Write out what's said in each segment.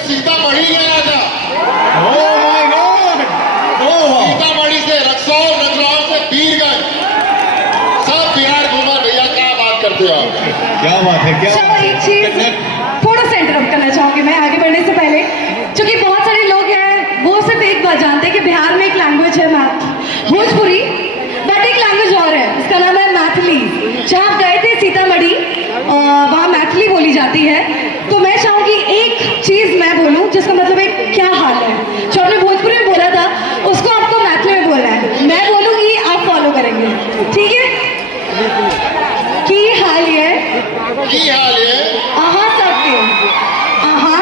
सीतामढ़ी गया था। Oh my God, ओह सीतामढ़ी से रक्सौल, रजौर से बीरगंज, सब बिहार घूमा। भैया क्या बात करते हो आप? क्या बात है, क्या चलो एक चीज थोड़ा सा इंटरप्ट करना चाहूंगी मैं आगे बढ़ने से पहले, क्योंकि बहुत सारे लोग हैं वो सिर्फ एक बात जानते हैं कि बिहार में एक लैंग्वेज है भोजपुरी, बट एक लैंग्वेज और है, उसका नाम है मैथिली। जहाँ आप गए थे सीतामढ़ी, वहाँ मैथिली बोली जाती है। तो मैं चाहूंगी एक चीज मैं बोलूं जिसका मतलब है क्या हाल है। जो आपने भोजपुरी में बोला था उसको आपको मैथिली में बोलना है। मैं बोलूंगी, आप फॉलो करेंगे, ठीक है? की हाल है, की हाल है आहा सबके, आहा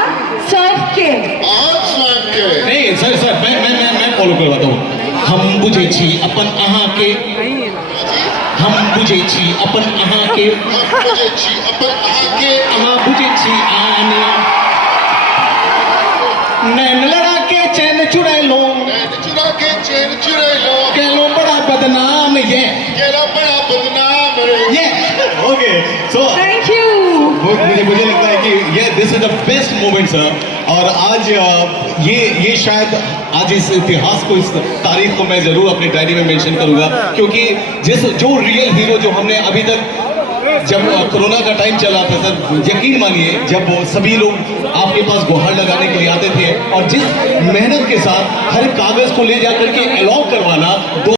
सबके। आप सबके नहीं सर सर मैं फॉलो करवाता हूँ। हम बुझे छी अपन अहाँ के, हम बुझे छी अपन अहाँ के, हम बुझे छी अपन आके, अहाँ बुझे छी आने, नैन लड़ा के चैन चुड़ै लो, नैन चुरा के चैन चुरा लो, कह लो बड़ा बदनाम ये केला बड़ा बदनाम रे। ये ओके। So thank you. मुझे लगता है कि ये this is the best moment sir. और आज ये शायद आज इस इतिहास को, इस तारीख को मैं जरूर अपनी डायरी में मेंशन करूंगा, क्योंकि जो रियल हीरो जो हमने अभी तक, जब कोरोना का टाइम चला था सर, यकीन मानिए जब सभी लोग आपके पास गुहार लगाने के लिए आते थे और जिस मेहनत के साथ हर कागज को ले जाकर के अलाउ करवाना,